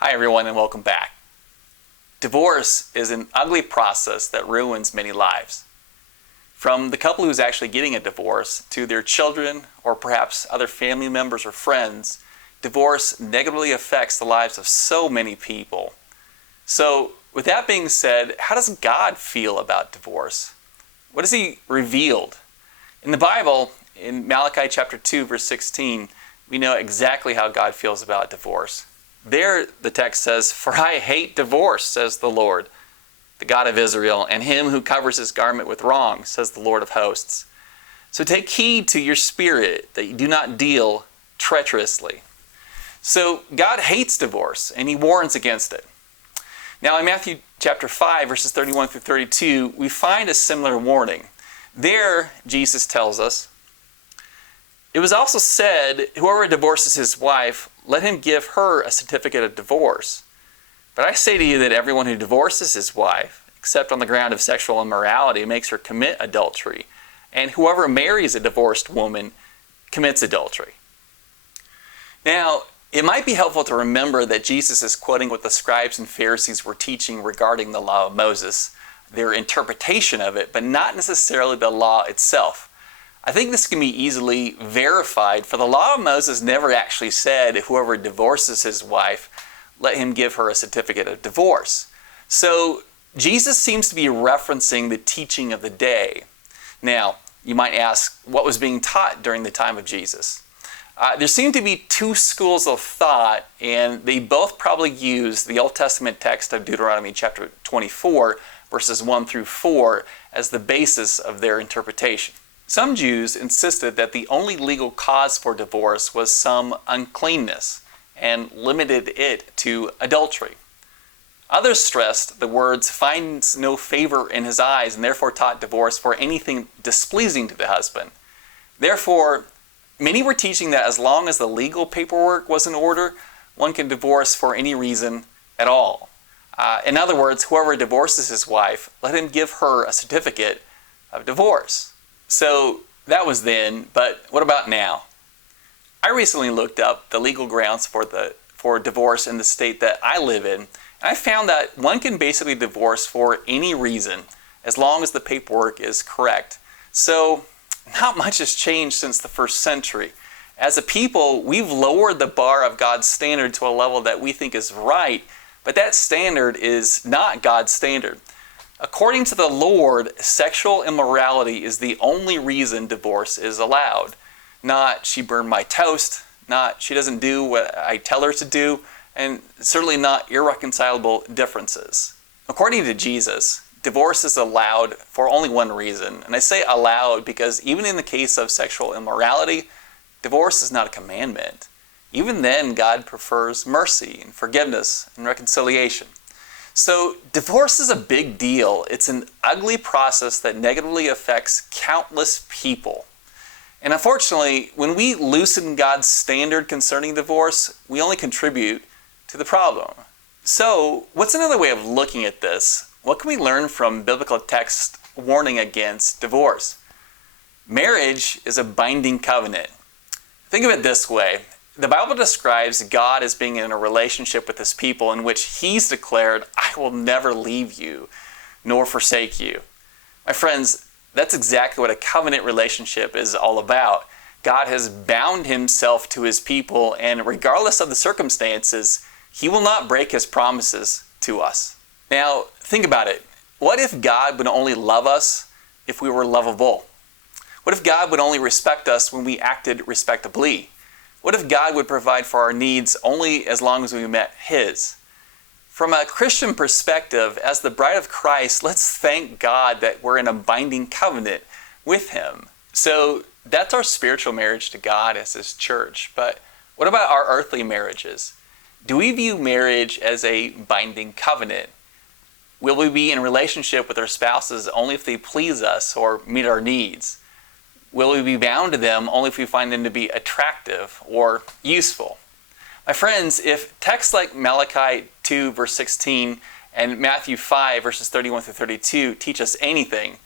Hi everyone and welcome back. Divorce is an ugly process that ruins many lives. From the couple who's actually getting a divorce to their children or perhaps other family members or friends, divorce negatively affects the lives of so many people. So with that being said, how does God feel about divorce? What has He revealed? In the Bible, in Malachi chapter 2 verse 16, we know exactly how God feels about divorce. There, the text says, "For I hate divorce, says the Lord, the God of Israel, and him who covers his garment with wrong, says the Lord of hosts. So take heed to your spirit, that you do not deal treacherously." So God hates divorce, and He warns against it. Now in Matthew chapter 5, verses 31 through 32, we find a similar warning. There, Jesus tells us, "It was also said, whoever divorces his wife, let him give her a certificate of divorce. But I say to you that everyone who divorces his wife, except on the ground of sexual immorality, makes her commit adultery. And whoever marries a divorced woman commits adultery." Now, it might be helpful to remember that Jesus is quoting what the scribes and Pharisees were teaching regarding the law of Moses, their interpretation of it, but not necessarily the law itself. I think this can be easily verified, for the law of Moses never actually said whoever divorces his wife, let him give her a certificate of divorce. So Jesus seems to be referencing the teaching of the day. Now, you might ask, what was being taught during the time of Jesus? There seem to be two schools of thought, and they both probably use the Old Testament text of Deuteronomy chapter 24, verses 1 through 4, as the basis of their interpretation. Some Jews insisted that the only legal cause for divorce was some uncleanness and limited it to adultery. Others stressed the words "finds no favor in his eyes" and therefore taught divorce for anything displeasing to the husband. Therefore, many were teaching that as long as the legal paperwork was in order, one can divorce for any reason at all. In other words, whoever divorces his wife, let him give her a certificate of divorce. So that was then, but what about now? I recently looked up the legal grounds for divorce in the state that I live in, and I found that one can basically divorce for any reason as long as the paperwork is correct. So not much has changed since the first century. As a people, we've lowered the bar of God's standard to a level that we think is right, but that standard is not God's standard. According to the Lord, sexual immorality is the only reason divorce is allowed. Not "she burned my toast," not "she doesn't do what I tell her to do," and certainly not irreconcilable differences. According to Jesus, divorce is allowed for only one reason. And I say allowed because even in the case of sexual immorality, divorce is not a commandment. Even then, God prefers mercy and forgiveness and reconciliation. So divorce is a big deal. It's an ugly process that negatively affects countless people. And unfortunately, when we loosen God's standard concerning divorce, we only contribute to the problem. So what's another way of looking at this? What can we learn from biblical text warning against divorce? Marriage is a binding covenant. Think of it this way. The Bible describes God as being in a relationship with His people in which He's declared, "I will never leave you nor forsake you." My friends, that's exactly what a covenant relationship is all about. God has bound Himself to His people, and regardless of the circumstances, He will not break His promises to us. Now, think about it. What if God would only love us if we were lovable? What if God would only respect us when we acted respectably? What if God would provide for our needs only as long as we met His? From a Christian perspective, as the bride of Christ, let's thank God that we're in a binding covenant with Him. So that's our spiritual marriage to God as His church. But what about our earthly marriages? Do we view marriage as a binding covenant? Will we be in relationship with our spouses only if they please us or meet our needs? Will we be bound to them only if we find them to be attractive or useful? My friends, if texts like Malachi 2 verse 16 and Matthew 5 verses 31 through 32 teach us anything,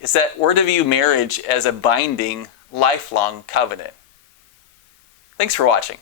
it's that we're to view marriage as a binding, lifelong covenant. Thanks for watching.